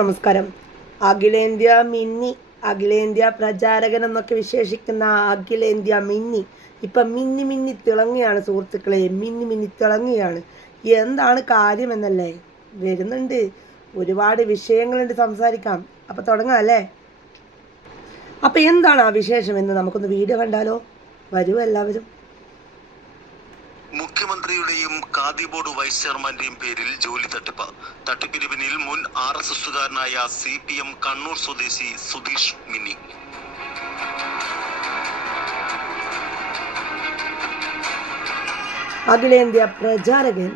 നമസ്കാരം. അഖിലേന്ത്യാ മിന്നി, അഖിലേന്ത്യാ പ്രചാരകൻ എന്നൊക്കെ വിശേഷിക്കുന്ന അഖിലേന്ത്യാ മിന്നി ഇപ്പം മിന്നി മിന്നി തിളങ്ങുകയാണ് സുഹൃത്തുക്കളെ. മിന്നി മിന്നി തിളങ്ങുകയാണ്. എന്താണ് കാര്യമെന്നല്ലേ? വരുന്നുണ്ട്, ഒരുപാട് വിഷയങ്ങളുണ്ട് സംസാരിക്കാം. അപ്പം തുടങ്ങാം അല്ലേ? അപ്പം എന്താണ് ആ വിശേഷം എന്ന് നമുക്കൊന്ന് വീഡിയോ കണ്ടാലോ? വരൂ എല്ലാവരും. മുഖ്യമന്ത്രിയുടെയും ഖാദി ബോർഡ് വൈസ് ചെയർമാന്റെയും പേരിൽ ജോലി തട്ടിപ്പ്. തട്ടിപ്പിന് പിന്നിൽ മുൻ RSSകാരനായ CPM കണ്ണൂർ സ്വദേശി സുധീഷ് മിന്നി. അഖിലേന്ത്യാ പ്രചാരകൻ.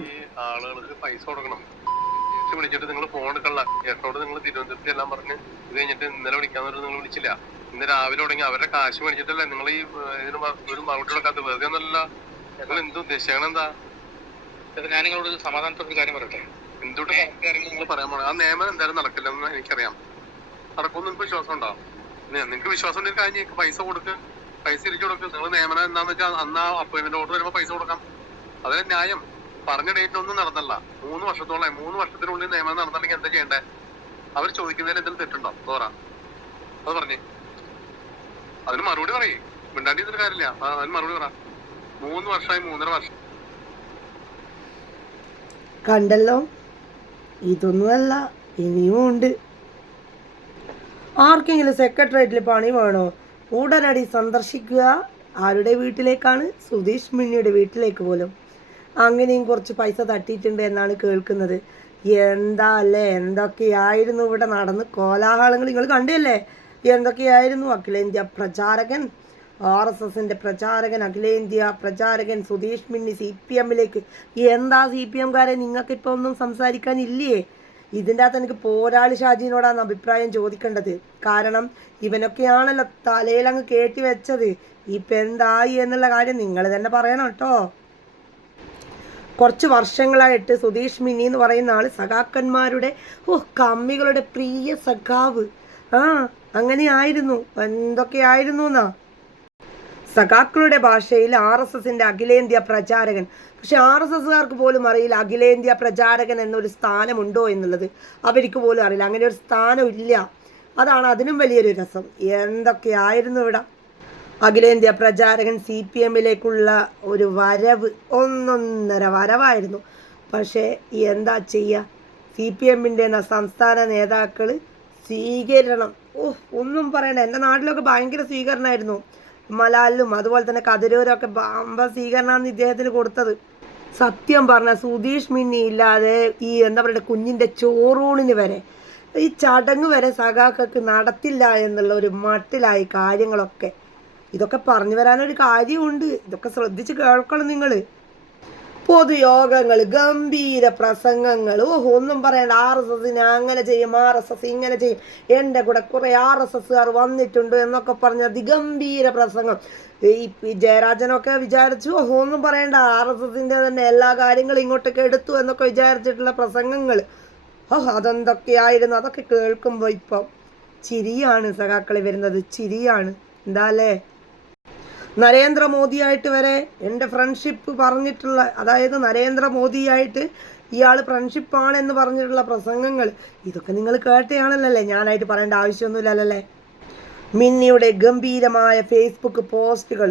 ആളുകൾക്ക് പൈസ കൊടുക്കണം. വിളിച്ചിട്ട് നിങ്ങൾ ഫോൺ എടുക്കണ്ട. ചേട്ടനോട് നിങ്ങൾ തിരുവനന്തപുരത്ത് എല്ലാം പറഞ്ഞ് ഇത് കഴിഞ്ഞിട്ട് ഇന്നലെ വിളിക്കാന്ന് നിങ്ങൾ വിളിച്ചില്ല. ഇന്ന് രാവിലെ തുടങ്ങി അവരുടെ കാശ് മേടിച്ചിട്ടല്ലേ നിങ്ങൾ ഈ ഇതിന് ഒരു മറുപടി കൊടുക്കാത്ത? വെറുതെ ഒന്നല്ല. നിങ്ങൾ എന്ത് ഉദ്ദേശിക്കണം? എന്താ ഞാൻ നിങ്ങളോട് സമാധാനത്തോടെ കാര്യം പറയട്ടെ. എന്തുകൊണ്ട് കാര്യങ്ങൾ നിങ്ങൾ പറയാൻ പോണേ? ആ നിയമം എന്തായാലും നടക്കില്ലെന്ന് എനിക്കറിയാം. നടക്കുമെന്ന് നിങ്ങൾക്ക് വിശ്വാസം ഉണ്ടോ? നിങ്ങൾക്ക് വിശ്വാസം ഉണ്ടെങ്കിൽ കാര്യം പൈസ കൊടുക്ക്, പൈസ തിരിച്ചു കൊടുക്ക്. നിങ്ങൾ നിയമനം എന്താന്ന് വെച്ചാൽ അന്ന് ആ അപ്പോയിന്റ്മെന്റ് ഓർഡർ വരുമ്പോൾ പൈസ കൊടുക്കാം. അതിന് ന്യായം. പറഞ്ഞ ഡേറ്റ് ഒന്നും നടന്നല്ല. 3 വർഷത്തോളമായി. 3 വർഷത്തിനുള്ളിൽ നിയമനം നടന്നില്ലെങ്കിൽ എന്താ ചെയ്യണ്ടേ? അവർ ചോദിക്കുന്നതിൽ എന്തെങ്കിലും തെറ്റുണ്ടോ? തോറ അത് പറഞ്ഞേ. അതിന് മറുപടി പറയേ. മിണ്ടാണ്ടിരുന്നിട്ട് കാര്യമില്ല. അതിന് മറുപടി പറ. 3 വർഷമായി, 3.5 വർഷം. കണ്ടല്ലോ, ഇതൊന്നുമല്ല, ഇനിയും ഉണ്ട്. ആർക്കെങ്കിലും സെക്രട്ടേറിയറ്റിൽ പണി വേണോ? ഉടനടി സന്ദർശിക്കുക. ആരുടെ വീട്ടിലേക്കാണ്? സുധീഷ് മിന്നിയുടെ വീട്ടിലേക്ക് പോലും. അങ്ങനെയും കുറച്ച് പൈസ തട്ടിയിട്ടുണ്ട് എന്നാണ് കേൾക്കുന്നത്. എന്താ അല്ലേ, എന്തൊക്കെയായിരുന്നു ഇവിടെ നടന്ന് കോലാഹലങ്ങൾ നിങ്ങൾ കണ്ടല്ലേ? എന്തൊക്കെയായിരുന്നു. അഖിലേന്ത്യാ പ്രചാരകൻ, RSSന്റെ പ്രചാരകൻ, അഖിലേന്ത്യാ പ്രചാരകൻ സുധീഷ് മിന്നി CPMലേക്ക്. എന്താ CPMകാരെ നിങ്ങൾക്കിപ്പോൾ ഒന്നും സംസാരിക്കാനില്ലേ? ഇതിൻ്റെ അകത്ത് എനിക്ക് പോരാളി ഷാജിനോടാണ് അഭിപ്രായം ചോദിക്കേണ്ടത്. കാരണം ഇവനൊക്കെയാണല്ലോ തലയിലങ്ങ് കയറ്റി വെച്ചത്. ഇപ്പം എന്തായി എന്നുള്ള കാര്യം നിങ്ങൾ തന്നെ പറയണം കേട്ടോ. കുറച്ച് വർഷങ്ങളായിട്ട് സുധീഷ് മിന്നി എന്ന് പറയുന്ന ആൾ സഖാക്കന്മാരുടെ കമ്മികളുടെ പ്രിയ സഖാവ്. അങ്ങനെയായിരുന്നു. എന്തൊക്കെയായിരുന്നു എന്നാ സഖാക്കളുടെ ഭാഷയിൽ RSSന്റെ അഖിലേന്ത്യാ പ്രചാരകൻ. പക്ഷെ RSSകാർക്ക് പോലും അറിയില്ല അഖിലേന്ത്യാ പ്രചാരകൻ എന്നൊരു സ്ഥാനമുണ്ടോ എന്നുള്ളത്. അവർക്ക് പോലും അറിയില്ല. അങ്ങനെ ഒരു സ്ഥാനം ഇല്ല. അതാണ് അതിനും വലിയൊരു രസം. എന്തൊക്കെയായിരുന്നു ഇവിടെ. അഖിലേന്ത്യാ പ്രചാരകൻ CPMലേക്കുള്ള ഒരു വരവ് ഒന്നൊന്നര വരവായിരുന്നു. പക്ഷേ എന്താ ചെയ്യുക? CPMൻ്റെ സംസ്ഥാന നേതാക്കൾ സ്വീകരണം ഒന്നും പറയണ്ട. എൻ്റെ നാട്ടിലൊക്കെ ഭയങ്കര സ്വീകരണമായിരുന്നു. മലാലിലും അതുപോലെ തന്നെ കതിരൂരൊക്കെ ബമ്പ സ്വീകരണമാണ് ഇദ്ദേഹത്തിന് കൊടുത്തത്. സത്യം പറഞ്ഞ സുധീഷ് മിന്നി ഇല്ലാതെ ഈ എന്താ പറയുക കുഞ്ഞിൻ്റെ ചോറൂണിന് വരെ, ഈ ചടങ്ങ് വരെ സഖാക്കൾക്ക് നടത്തില്ല എന്നുള്ള ഒരു മട്ടിലായി കാര്യങ്ങളൊക്കെ. ഇതൊക്കെ പറഞ്ഞു വരാനൊരു കാര്യമുണ്ട്. ഇതൊക്കെ ശ്രദ്ധിച്ച് കേൾക്കണം നിങ്ങൾ. പൊതുയോഗങ്ങൾ, ഗംഭീര പ്രസംഗങ്ങൾ, ഒന്നും പറയണ്ട. RSSന് അങ്ങനെ ചെയ്യും, RSS ഇങ്ങനെ ചെയ്യും, എൻ്റെ കൂടെ കുറേ RSSകാർ വന്നിട്ടുണ്ട് എന്നൊക്കെ പറഞ്ഞ അതിഗംഭീര പ്രസംഗം. ഈ ജയരാജനൊക്കെ വിചാരിച്ചു ഒന്നും പറയണ്ട, RSSൻ്റെ തന്നെ എല്ലാ കാര്യങ്ങളും ഇങ്ങോട്ടൊക്കെ എടുത്തു എന്നൊക്കെ വിചാരിച്ചിട്ടുള്ള പ്രസംഗങ്ങൾ. അതെന്തൊക്കെയായിരുന്നു. അതൊക്കെ കേൾക്കുമ്പോൾ ഇപ്പം ചിരിയാണ് സഖാക്കളി വരുന്നത്. ചിരിയാണ്. എന്താ അല്ലേ? നരേന്ദ്രമോദിയായിട്ട് വരെ എൻ്റെ ഫ്രണ്ട്ഷിപ്പ് പറഞ്ഞിട്ടുള്ള, അതായത് നരേന്ദ്രമോദിയായിട്ട് ഇയാൾ ഫ്രണ്ട്ഷിപ്പാണെന്ന് പറഞ്ഞിട്ടുള്ള പ്രസംഗങ്ങൾ, ഇതൊക്കെ നിങ്ങൾ കേട്ടയാണല്ലേ. ഞാനായിട്ട് പറയേണ്ട ആവശ്യമൊന്നുമില്ലല്ലേ. മിന്നിയുടെ ഗംഭീരമായ ഫേസ്ബുക്ക് പോസ്റ്റുകൾ,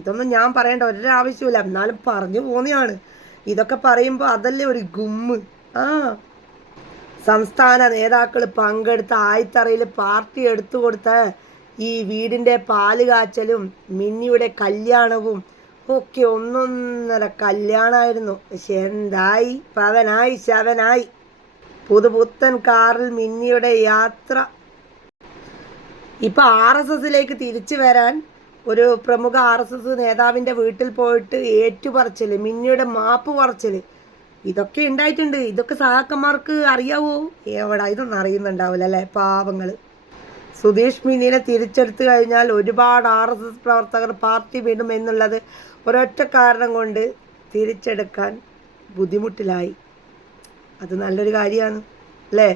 ഇതൊന്നും ഞാൻ പറയേണ്ട ഒരാവശ്യമില്ല. എന്നാലും പറഞ്ഞു പോന്നെയാണ്. ഇതൊക്കെ പറയുമ്പോൾ അതല്ലേ ഒരു ഗുമ്മ്. സംസ്ഥാന നേതാക്കൾ പങ്കെടുത്ത ആയിത്തറയിൽ പാർട്ടി എടുത്തു കൊടുത്ത ഈ വീടിൻ്റെ പാല് കാച്ചലും മിന്നിയുടെ കല്യാണവും ഒക്കെ ഒന്നൊന്നര കല്യാണമായിരുന്നു. പക്ഷെ എന്തായി? പവനായി ശവനായി. പുതുപുത്തൻ കാറിൽ മിന്നിയുടെ യാത്ര. ഇപ്പം RSSലേക്ക് തിരിച്ചു വരാൻ ഒരു പ്രമുഖ RSS നേതാവിൻ്റെ വീട്ടിൽ പോയിട്ട് ഏറ്റുപറച്ചൽ, മിന്നിയുടെ മാപ്പ് പറച്ചൽ, ഇതൊക്കെ ഉണ്ടായിട്ടുണ്ട്. ഇതൊക്കെ സഹാക്കന്മാർക്ക് അറിയാവോ? എവിടെ ഇതൊന്നും അറിയുന്നുണ്ടാവില്ല അല്ലേ, പാവങ്ങൾ. സുധീഷ് മിന്നിനെ തിരിച്ചെടുത്തു കഴിഞ്ഞാൽ ഒരുപാട് RSS പ്രവർത്തകർ പാർട്ടി വിടും എന്നുള്ളത് ഒരൊറ്റ കാരണം കൊണ്ട് തിരിച്ചെടുക്കാൻ ബുദ്ധിമുട്ടിലായി. അത് നല്ലൊരു കാര്യമാണ് അല്ലേ?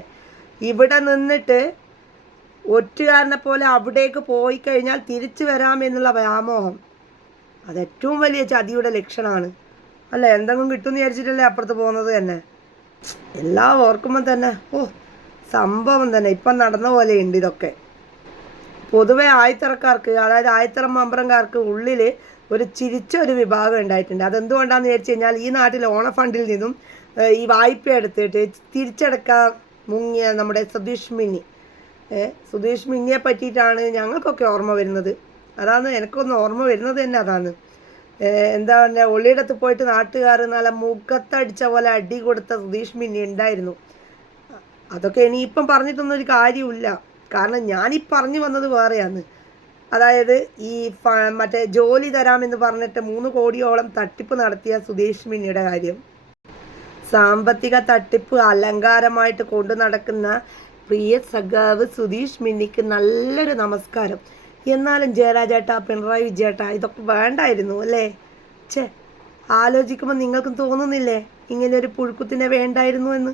ഇവിടെ നിന്നിട്ട് ഒറ്റുകാരനെ പോലെ അവിടേക്ക് പോയി കഴിഞ്ഞാൽ തിരിച്ചു വരാമെന്നുള്ള വ്യാമോഹം, അത് ഏറ്റവും വലിയ ചതിയുടെ ലക്ഷണമാണ് അല്ലേ? എന്തെങ്കിലും കിട്ടുമെന്ന് വിചാരിച്ചിട്ടല്ലേ അപ്പുറത്ത് പോകുന്നത് തന്നെ. എല്ലാം ഓർക്കുമ്പോൾ തന്നെ സംഭവം തന്നെ ഇപ്പം നടന്ന പോലെയുണ്ട് ഇതൊക്കെ. പൊതുവെ ആയിത്തറക്കാർക്ക്, അതായത് ആയിത്തറ മമ്പറംകാർക്ക് ഉള്ളിൽ ഒരു ചിരിച്ച ഒരു വിഭാഗം ഉണ്ടായിട്ടുണ്ട്. അതെന്തുകൊണ്ടാണെന്ന് വിചാരിച്ചു കഴിഞ്ഞാൽ ഈ നാട്ടിൽ ഓണ ഫണ്ടിൽ നിന്നും ഈ വായ്പ എടുത്തിട്ട് തിരിച്ചടക്കാൻ മുങ്ങിയ നമ്മുടെ സുധീഷ് മിന്നിയെ പറ്റിയിട്ടാണ് ഞങ്ങൾക്കൊക്കെ ഓർമ്മ വരുന്നത്. അതാണ് എനിക്കൊന്ന് ഓർമ്മ വരുന്നത് തന്നെ. അതാണ് എന്താ പറയുക, ഒളിയിടത്ത് പോയിട്ട് നാട്ടുകാർ നല്ല മുഖത്തടിച്ച പോലെ അടി കൊടുത്ത സുധീഷ് മിന്നി ഉണ്ടായിരുന്നു. അതൊക്കെ ഇനിയിപ്പം പറഞ്ഞിട്ടൊന്നും ഒരു കാര്യമില്ല. കാരണം ഞാനീ പറഞ്ഞു വന്നത് വേറെയാണ്. അതായത് ഈ മറ്റേ ജോലി തരാമെന്ന് പറഞ്ഞിട്ട് 3 കോടിയോളം തട്ടിപ്പ് നടത്തിയ സുധീഷ് മിന്നിയുടെ കാര്യം. സാമ്പത്തിക തട്ടിപ്പ് അലങ്കാരമായിട്ട് കൊണ്ടു നടക്കുന്ന പ്രിയ സഖാവ് സുധീഷ് മിന്നിക്ക് നല്ലൊരു നമസ്കാരം. എന്നാലും ജയരാജേട്ടാ, പിണറായി വിജയേട്ടാ, ഇതൊക്കെ വേണ്ടായിരുന്നു അല്ലേ? ആലോചിക്കുമ്പോൾ നിങ്ങൾക്കും തോന്നുന്നില്ലേ ഇങ്ങനെ ഒരു പുഴുക്കുത്തിനെ വേണ്ടായിരുന്നു എന്ന്?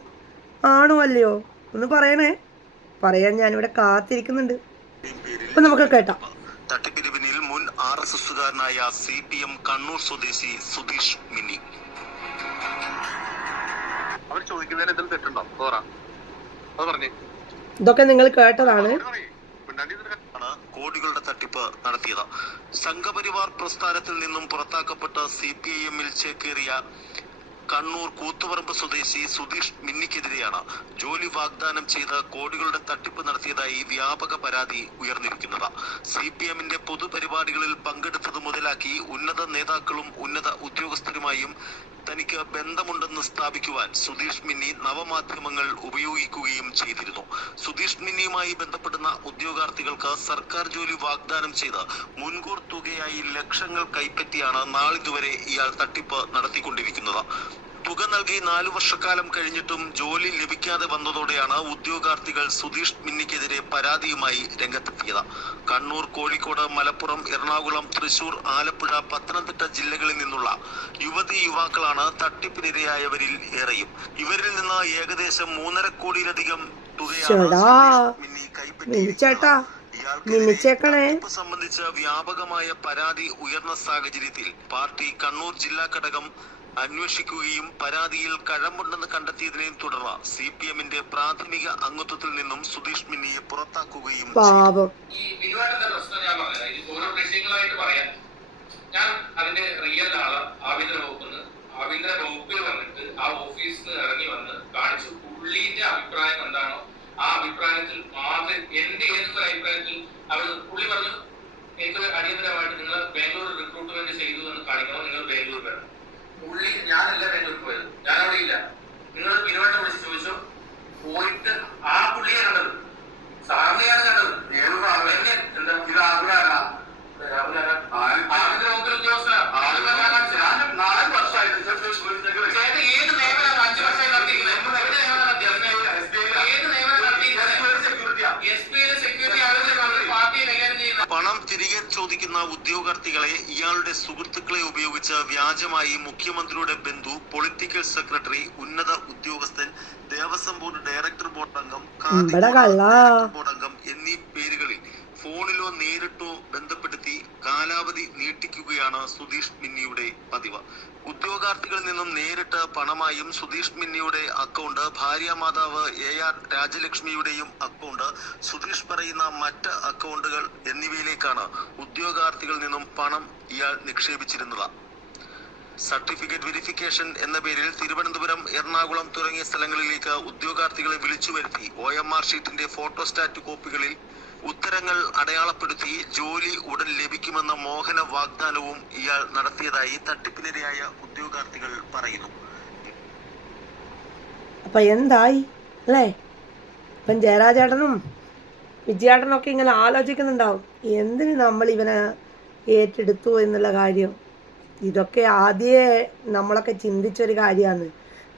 ആണോ അല്ലയോ ഒന്ന് പറയണേ. പറയാൻ ഞാനിവിടെ കാത്തിരിക്കുന്നുണ്ട്. ഇപ്പൊ നമുക്ക് കേട്ടാം. തട്ടിപ്പിന് പിന്നിൽ മുൻ RSSകാരനായ CPM കണ്ണൂർ സ്വദേശി സുധീഷ് മിന്നി. അവർ ചോദിക്കുന്നതിന് എന്തെങ്കിലും തെറ്റുണ്ടോ? അത് പറഞ്ഞേ. ഇതൊക്കെ നിങ്ങൾ കേട്ടതാണ്. കോടികളുടെ തട്ടിപ്പ് നടത്തിയത്. സംഘപരിവാർ പ്രസ്ഥാനത്തിൽ നിന്നും പുറത്താക്കപ്പെട്ട CPIM-ൽ ചേക്കേറിയ കണ്ണൂർ കൂത്തുപറമ്പ് സ്വദേശി സുധീഷ് മിന്നിക്കെതിരെയാണ് ജോലി വാഗ്ദാനം ചെയ്ത് കോടികളുടെ തട്ടിപ്പ് നടത്തിയതായി വ്യാപക പരാതി ഉയർന്നിരിക്കുന്നത്. CPM-ന്റെ പൊതുപരിപാടികളിൽ പങ്കെടുത്തത് മുതലാക്കി ഉന്നത നേതാക്കളും ഉന്നത ഉദ്യോഗസ്ഥരുമായും തനിക്ക് ബന്ധമുണ്ടെന്ന് സ്ഥാപിക്കുവാൻ സുധീഷ് മിന്നി നവമാധ്യമങ്ങൾ ഉപയോഗിക്കുകയും ചെയ്തിരുന്നു. സുധീഷ് മിന്നിയുമായി ബന്ധപ്പെടുന്ന ഉദ്യോഗാർത്ഥികൾക്ക് സർക്കാർ ജോലി വാഗ്ദാനം ചെയ്ത് മുൻകൂർ തുകയായി ലക്ഷങ്ങൾ കൈപ്പറ്റിയാണ് നാളിതുവരെ ഇയാൾ തട്ടിപ്പ് നടത്തിക്കൊണ്ടിരിക്കുന്നത്. തുക നൽകി 4 വർഷക്കാലം കഴിഞ്ഞിട്ടും ജോലി ലഭിക്കാതെ വന്നതോടെയാണ് ഉദ്യോഗാർത്ഥികൾ സുധീഷ് മിന്നിക്കെതിരെ പരാതിയുമായി രംഗത്തെത്തിയത്. കണ്ണൂർ, കോഴിക്കോട്, മലപ്പുറം, എറണാകുളം, തൃശൂർ, ആലപ്പുഴ, പത്തനംതിട്ട ജില്ലകളിൽ നിന്നുള്ള യുവാക്കളാണ് തട്ടിപ്പിനിരയായവരിൽ ഏറെയും. ഇവരിൽ നിന്ന് ഏകദേശം 3.5 കോടിയിലധികം തുകയാണ് മിന്നി കൈപ്പറ്റിയത്. സംബന്ധിച്ച് വ്യാപകമായ പരാതി ഉയർന്ന സാഹചര്യത്തിൽ പാർട്ടി കണ്ണൂർ ജില്ലാ ഘടകം അന്വേഷിക്കുകയും പരാതിയിൽ കഴമ്പുണ്ടെന്ന് കണ്ടെത്തിയതിനെ തുടർന്ന് CPM-ന്റെ പ്രാഥമിക അംഗത്വത്തിൽ നിന്നും സുധീഷ് മിന്നിയെ പുറത്താക്കുകയും ചെയ്തു. ഞാൻ അതിന്റെ റിയൽ ആള് ആഭ്യന്തര വകുപ്പിൽ വന്നിട്ട് ആ ഓഫീസിൽ നിന്ന് ഇറങ്ങി വന്ന് കാണിച്ചു. പുള്ളിന്റെ അഭിപ്രായം എന്താണോ ആ അഭിപ്രായത്തിൽ മാത്രം എന്റെ ഏതൊരു അഭിപ്രായത്തിൽ പുള്ളി പറഞ്ഞു, എനിക്കൊരു അടിയന്തരമായിട്ട് നിങ്ങൾ ബാംഗ്ലൂർ റിക്രൂട്ട്മെന്റ് ചെയ്തു എന്ന് കാണിക്കണം, നിങ്ങൾ ബാംഗ്ലൂർ വരണം. പുള്ളി ഞാനല്ല ബാംഗ്ലൂർ പോയത്, ഞാൻ അവിടെ ഇല്ല. നിങ്ങൾ ഇരുവട്ടം വിളിച്ച് ചോദിച്ചോ. പോയിട്ട് ആ പുള്ളിയെ കണ്ടത്, സാറിനെയാണ് കണ്ടത്. ആഭ്യന്തര വകുപ്പിൽ ഉദ്യോഗസ്ഥ 4 വർഷമായിട്ട് ഏത് നിയമനം 5 വർഷമായി നടത്തിയിരിക്കുന്നത്? ഏത് നിയമനം പണം തിരികെ ചോദിക്കുന്ന ഉദ്യോഗാർത്ഥികളെ ഇയാളുടെ സുഹൃത്തുക്കളെ ഉപയോഗിച്ച് വ്യാജമായി മുഖ്യമന്ത്രിയുടെ ബന്ധു, പൊളിറ്റിക്കൽ സെക്രട്ടറി, ഉന്നത ഉദ്യോഗസ്ഥൻ, ദേവസ്വം ബോർഡ് ഡയറക്ടർ ബോർഡ് അംഗം, ബോർഡ് അംഗം എന്നീ പേരുകളിൽ ഫോണിലോ നേരിട്ടോ ബന്ധപ്പെടുത്തി കാലാവധി നീട്ടിക്കുകയാണ് സുധീഷ് മിന്നിയുടെ പതിവ്. ഉദ്യോഗാർത്ഥികളിൽ നിന്നും നേരിട്ട് പണമായും സുധീഷ് മിന്നിയുടെ അക്കൗണ്ട്, ഭാര്യാമാതാവ് AR രാജലക്ഷ്മിയുടെയും അക്കൗണ്ട്, സുധീഷ് പറയുന്ന മറ്റ് അക്കൗണ്ടുകൾ എന്നിവയിലേക്കാണ് ഉദ്യോഗാർത്ഥികളിൽ നിന്നും പണം ഇയാൾ നിക്ഷേപിച്ചിരുന്നത്. സർട്ടിഫിക്കറ്റ് വെരിഫിക്കേഷൻ എന്ന പേരിൽ തിരുവനന്തപുരം, എറണാകുളം തുടങ്ങിയ സ്ഥലങ്ങളിലേക്ക് ഉദ്യോഗാർത്ഥികളെ വിളിച്ചു വരുത്തി OMR ഷീറ്റിന്റെ ഫോട്ടോസ്റ്റാറ്റ് കോപ്പികളിൽ ഉത്തരങ്ങൾ അടയാളപ്പെടുത്തി ജോലി ഉടൻ ലഭിക്കുമെന്ന മോഹന വാഗ്ദാനവും ഇയാൾ നടത്തിയതായി തട്ടിപ്പിനിരയായ ഉദ്യോഗാർത്ഥികൾ പറയുന്നു. അപ്പൊ എന്തായി അല്ലേ? ഇപ്പം ജയരാജേട്ടനും വിജയേട്ടനും ഒക്കെ ഇങ്ങനെ ആലോചിക്കുന്നുണ്ടാവും, എന്തിന് നമ്മൾ ഇവനെ ഏറ്റെടുത്തു എന്നുള്ള കാര്യം. ഇതൊക്കെ ആദ്യമേ നമ്മളൊക്കെ ചിന്തിച്ചൊരു കാര്യമാണ്.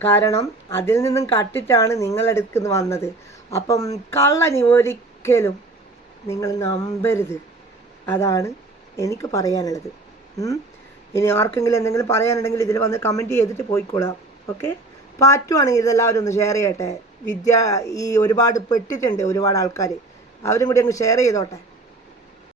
കാരണം അതിൽ നിന്നും കട്ടിട്ടാണ് നിങ്ങളെടുക്കുന്ന വന്നത്. അപ്പം കള്ളനി ഒരിക്കലും നിങ്ങൾ നമ്പരുത്. അതാണ് എനിക്ക് പറയാനുള്ളത്. ഇനി ആർക്കെങ്കിലും എന്തെങ്കിലും പറയാനുണ്ടെങ്കിൽ ഇതിൽ വന്ന് കമൻറ്റ് ചെയ്തിട്ട് പോയിക്കോളാം. ഓക്കെ, പറ്റുവാണെങ്കിൽ ഇതെല്ലാവരും ഒന്ന് ഷെയർ ചെയ്യട്ടെ. ഈ ഒരുപാട് പെട്ടിട്ടുണ്ട് ഒരുപാട് ആൾക്കാർ, അവരും കൂടി അങ്ങ് ഷെയർ ചെയ്തോട്ടെ.